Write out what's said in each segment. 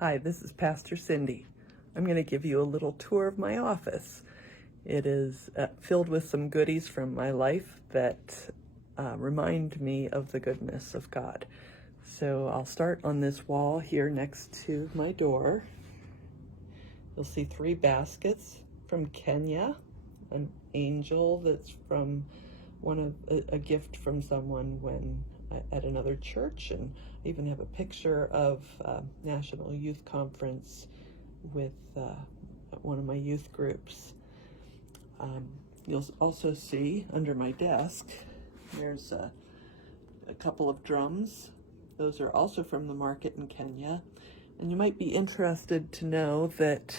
Hi, this is Pastor Cyndi. I'm going to give you a little tour of my office. It is filled with some goodies from my life that remind me of the goodness of God. So I'll start on this wall here next to my door. You'll see 3 baskets from Kenya, an angel that's from a gift from someone when at another church, and I even have a picture of National Youth Conference with one of my youth groups. You'll also see under my desk there's a couple of drums. Those are also from the market in Kenya. And you might be interested to know that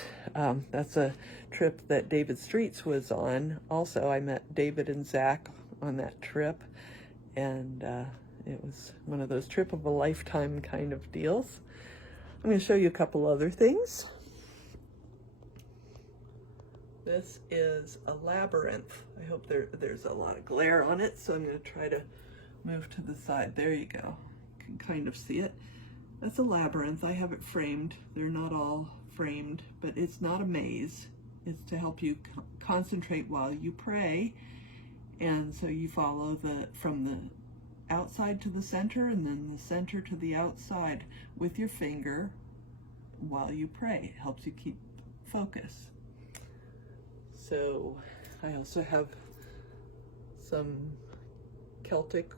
that's a trip that David Streets was on. Also, I met David and Zach on that trip, and it was one of those trip of a lifetime kind of deals. I'm going to show you a couple other things. This is a labyrinth. I hope there's a lot of glare on it, so I'm going to try to move to the side. There you go. You can kind of see it. That's a labyrinth. I have it framed. They're not all framed, but it's not a maze. It's to help you concentrate while you pray. And so you follow from the outside to the center, and then the center to the outside with your finger while you pray. It helps you keep focus. So I also have some Celtic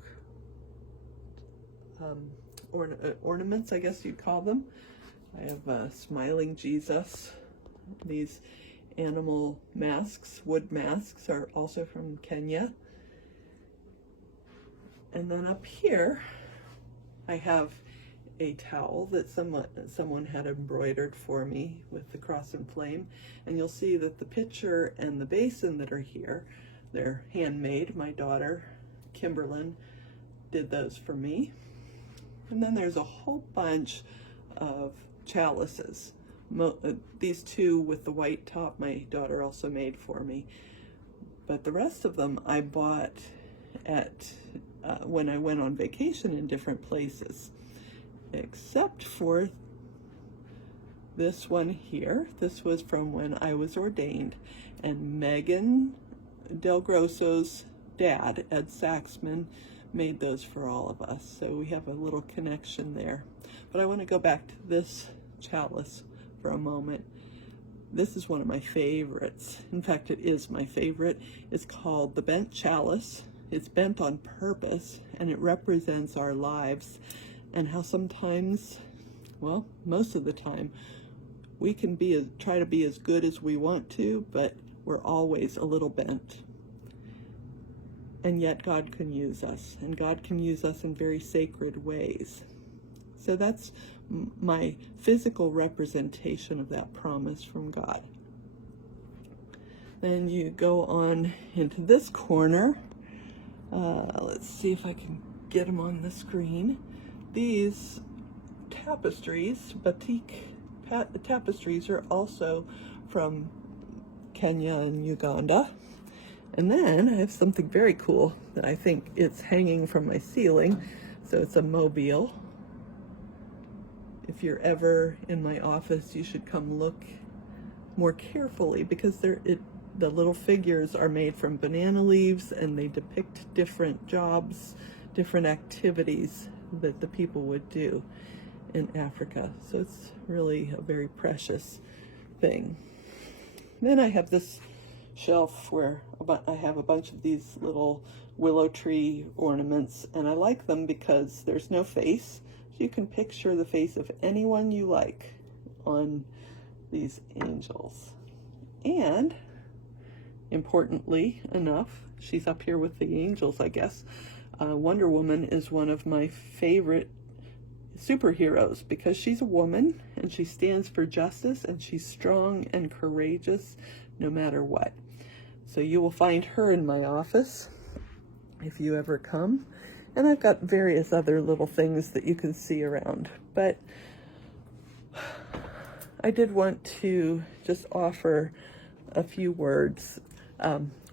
ornaments, I guess you'd call them. I have a smiling Jesus. These animal masks, wood masks, are also from Kenya. And then up here, I have a towel that someone had embroidered for me with the cross and flame. And you'll see that the pitcher and the basin that are here, they're handmade. My daughter, Kimberlyn, did those for me. And then there's a whole bunch of chalices. These 2 with the white top, my daughter also made for me. But the rest of them I bought at when I went on vacation in different places, except for this one here. This was from when I was ordained, and Megan Del Grosso's dad, Ed Saxman, made those for all of us. So we have a little connection there. But I want to go back to this chalice for a moment. This is one of my favorites. In fact, it is my favorite. It's called the Bent Chalice. It's bent on purpose, and it represents our lives and how sometimes, well, most of the time, we can try to be as good as we want to, but we're always a little bent. And yet God can use us, and God can use us in very sacred ways. So that's my physical representation of that promise from God. Then you go on into this corner. Let's see if I can get them on the screen. These tapestries, batik tapestries, are also from Kenya and Uganda. And then I have something very cool that I think it's hanging from my ceiling. So it's a mobile. If you're ever in my office, you should come look more carefully, because the little figures are made from banana leaves, and they depict different jobs, different activities that the people would do in Africa. So it's really a very precious thing. Then I have this shelf where I have a bunch of these little willow tree ornaments, and I like them because there's no face. So you can picture the face of anyone you like on these angels. And importantly enough, she's up here with the angels, I guess. Wonder Woman is one of my favorite superheroes because she's a woman, and she stands for justice, and she's strong and courageous no matter what. So you will find her in my office if you ever come. And I've got various other little things that you can see around. But I did want to just offer a few words.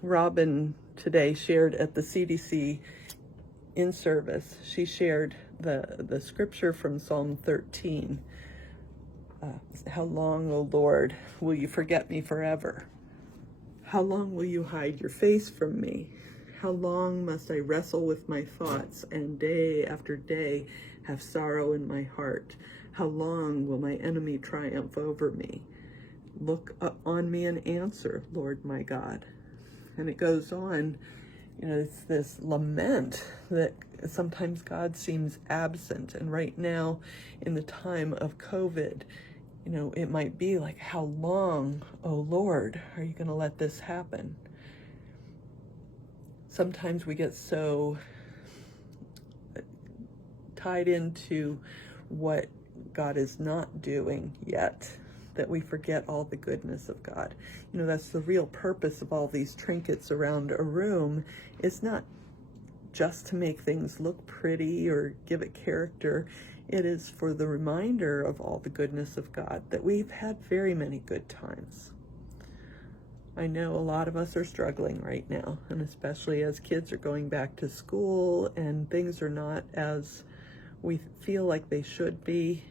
Robin today shared at the CDC in service. She shared the scripture from Psalm 13. How long, O Lord, will you forget me forever? How long will you hide your face from me? How long must I wrestle with my thoughts and day after day have sorrow in my heart? How long will my enemy triumph over me? Look on me and answer, Lord my God. And it goes on, it's this lament that sometimes God seems absent. And right now, in the time of COVID, it might be like, how long, oh Lord, are you going to let this happen? Sometimes we get so tied into what God is not doing yet that we forget all the goodness of God. That's the real purpose of all these trinkets around a room, is not just to make things look pretty or give it character. It is for the reminder of all the goodness of God, that we've had very many good times. I know a lot of us are struggling right now, and especially as kids are going back to school and things are not as we feel like they should be.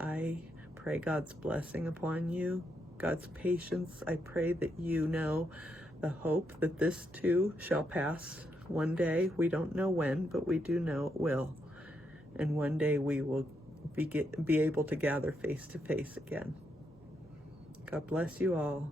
I pray God's blessing upon you, God's patience. I pray that you know the hope that this too shall pass one day. We don't know when, but we do know it will. And one day we will be able to gather face to face again. God bless you all.